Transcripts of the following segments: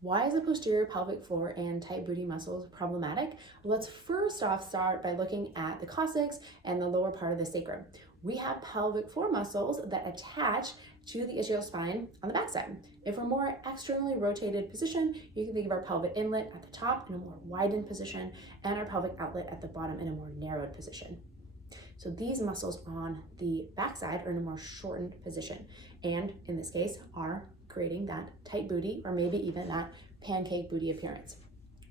Why is the posterior pelvic floor and tight booty muscles problematic? Let's first off start by looking at the coccyx and the lower part of the sacrum. We have pelvic floor muscles that attach to the ischial spine on the backside. If we're more externally rotated position, you can think of our pelvic inlet at the top in a more widened position and our pelvic outlet at the bottom in a more narrowed position. So these muscles on the backside are in a more shortened position, and in this case are creating that tight booty or maybe even that pancake booty appearance.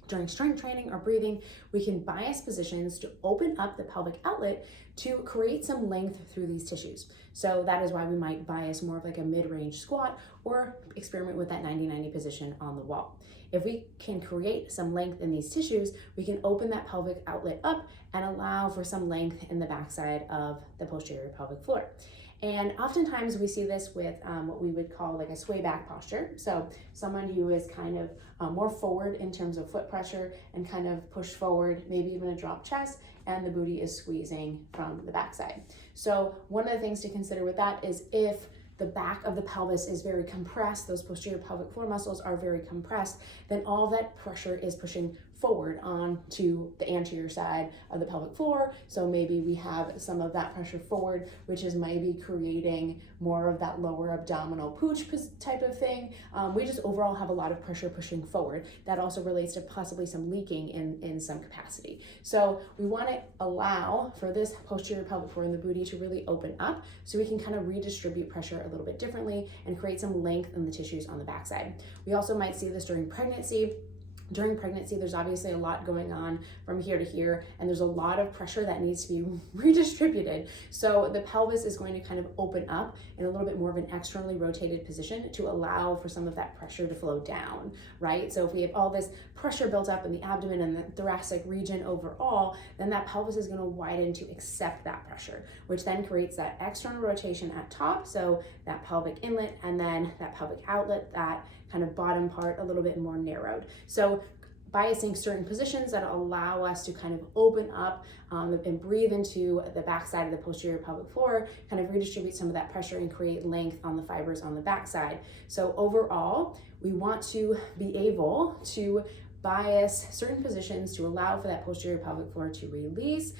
During strength training or breathing, we can bias positions to open up the pelvic outlet to create some length through these tissues. So that is why we might bias more of like a mid-range squat or experiment with that 90-90 position on the wall. If we can create some length in these tissues, we can open that pelvic outlet up and allow for some length in the backside of the posterior pelvic floor. And oftentimes we see this with what we would call like a sway back posture. So someone who is kind of more forward in terms of foot pressure and kind of push forward, maybe even a drop chest, and the booty is squeezing from the backside. So one of the things to consider with that is if the back of the pelvis is very compressed, those posterior pelvic floor muscles are very compressed, then all that pressure is pushing forward onto the anterior side of the pelvic floor. So maybe we have some of that pressure forward, which is maybe creating more of that lower abdominal pooch type of thing. We just overall have a lot of pressure pushing forward. That also relates to possibly some leaking in some capacity. So we want to allow for this posterior pelvic floor and the booty to really open up so we can kind of redistribute pressure a little bit differently and create some length in the tissues on the backside. We also might see this during pregnancy. During pregnancy, there's obviously a lot going on from here to here, and there's a lot of pressure that needs to be redistributed. So the pelvis is going to kind of open up in a little bit more of an externally rotated position to allow for some of that pressure to flow down, right? So if we have all this pressure built up in the abdomen and the thoracic region overall, then that pelvis is going to widen to accept that pressure, which then creates that external rotation at top, so that pelvic inlet, and then that pelvic outlet, that kind of bottom part a little bit more narrowed. So biasing certain positions that allow us to kind of open up and breathe into the backside of the posterior pelvic floor, kind of redistribute some of that pressure and create length on the fibers on the backside. So overall, we want to be able to bias certain positions to allow for that posterior pelvic floor to release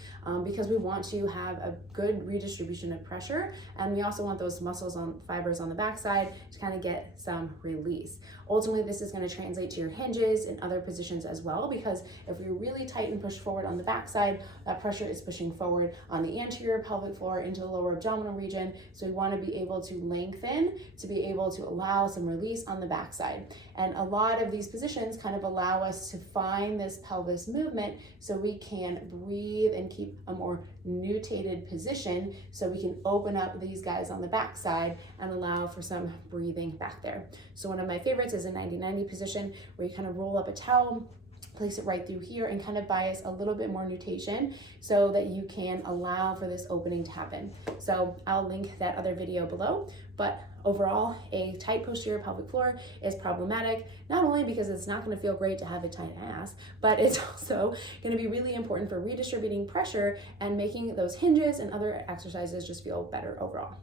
because we want to have a good redistribution of pressure, and we also want those muscles on fibers on the backside to kind of get some release. Ultimately, this is going to translate to your hinges and other positions as well, because if we really tight and push forward on the backside, that pressure is pushing forward on the anterior pelvic floor into the lower abdominal region. So we want to be able to lengthen to be able to allow some release on the backside. And a lot of these positions kind of allow us to find this pelvis movement so we can breathe and keep a more nutated position so we can open up these guys on the backside and allow for some breathing back there. So one of my favorites is a 90-90 position where you kind of roll up a towel, place it right through here, and kind of bias a little bit more nutation so that you can allow for this opening to happen. So I'll link that other video below, but overall, a tight posterior pelvic floor is problematic, not only because it's not going to feel great to have a tight ass, but it's also going to be really important for redistributing pressure and making those hinges and other exercises just feel better overall.